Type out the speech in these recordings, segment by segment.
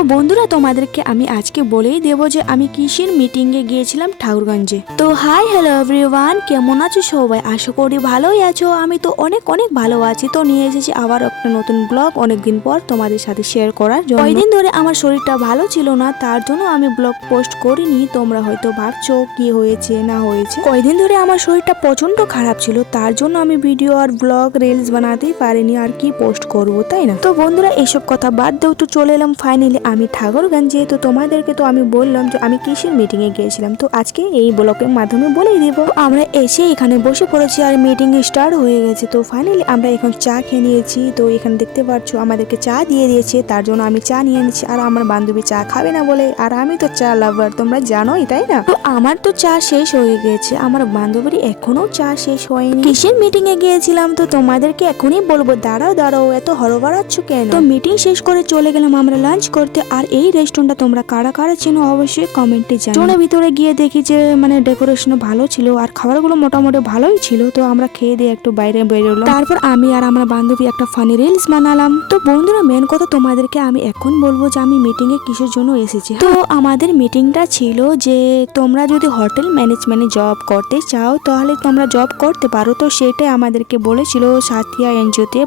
তো বন্ধুরা তোমাদেরকে আমি আজকে বলেই দেবো যে আমি কিসের মিটিং এ গিয়েছিলাম ঠাকুরগঞ্জে। তো হাই হ্যালো এভরিওয়ান, কেমন আছো সবাই? আশা করি ভালোই আছো। আমি তো অনেক অনেক ভালো আছি। তো নিয়ে এসেছি আবার একটা নতুন ব্লগ অনেকদিন পর তোমাদের সাথে শেয়ার করার জন্য। কয়েকদিন ধরে আমার শরীরটা ভালো ছিল না, তার জন্য আমি ব্লগ পোস্ট করিনি। তোমরা হয়তো ভাবছো কি হয়েছে না হয়েছে। কয়েকদিন ধরে আমার শরীরটা প্রচন্ড খারাপ ছিল, তার জন্য আমি ভিডিও আর ব্লগ রিলস বানাতেই পারিনি, আর কি পোস্ট করব তাই না। তো বন্ধুরা এইসব কথা বাদ দেও, তো চলে এলাম ফাইনালি আমি ঠাকুরগঞ্জে। তো তোমাদেরকে তো আমি বললাম যে আমি কিসের মিটিং এ গিয়েছিলাম, তো আজকে এই ব্লগের মাধ্যমে বলেই দিব। আমরা এসে এখানে বসে পড়েছি আর মিটিং স্টার্ট হয়ে গেছে। তো ফাইনালি আমরা এখন চা খেয়ে নিয়েছি। তো এখানে দেখতে পাচ্ছ আমাদেরকে চা দিয়ে দিয়েছে, তার জন্য আমি চা নিয়ে নিচ্ছি। আর আমার বান্ধবী চা খাবে না বলে, আর আমি তো চা লাভার তোমরা জানোই তাই না। তো আমার তো চা শেষ হয়ে গেছে, আমার বান্ধবীর এখনো চা শেষ হয়নি। কিসের মিটিং এ গিয়েছিলাম তো তোমাদেরকে এখনই বলবো, দাঁড়াও দাঁড়াও এত হরবড়াচ্ছ কেন। তো মিটিং শেষ করে চলে গেলাম আমরা লাঞ্চ করতে। আর এই রেস্টুরেন্টটা তোমরা কারা কারা চেনো অবশ্যই কমেন্টে জানাও। ভিতরে গিয়ে দেখি যে মানে ডেকোরেশন ভালো ছিল আর খাবারগুলো মোটামুটি ভালোই ছিল। তো আমরা খেয়ে দিয়ে একটু বাইরে বেরোলাম। তারপর আমি আর আমার বান্ধবী একটা ফানি রিলস বানালাম। তো বন্ধুরা মেন কথা তোমাদেরকে আমি এখন বলবো যে আমি মিটিং এ কিসের জন্য এসেছি। তো আমাদের মিটিংটা ছিল যে তোমরা যদি হোটেল ম্যানেজমেন্টে জব করতে চাও তাহলে তোমরা জব করতে পারো। তো সেটাই আমাদেরকে বলেছিল সাথিয়া এনজিওতে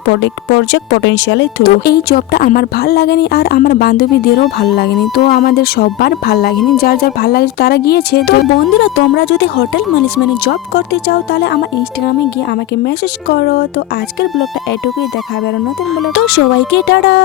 প্রজেক্ট পটেনশিয়ালের থ্রু। এই জবটা আমার ভাল লাগেনি আর আমার বান্ধবীদেরও ভাল লাগেনি। তো আমাদের সবার ভাল লাগেনি, যার যার ভাল লাগে তারা গিয়েছে। তো বন্ধুরা তোমরা যদি হোটেল ম্যানেজমেন্টে জব করতে চাও তাহলে আমার ইনস্টাগ্রামে গিয়ে আমাকে মেসেজ করো। তো আজকের ব্লগটা এটুকুই, দেখা হবে আর নতুন ব্লগ। তো সবাইকে টাটা।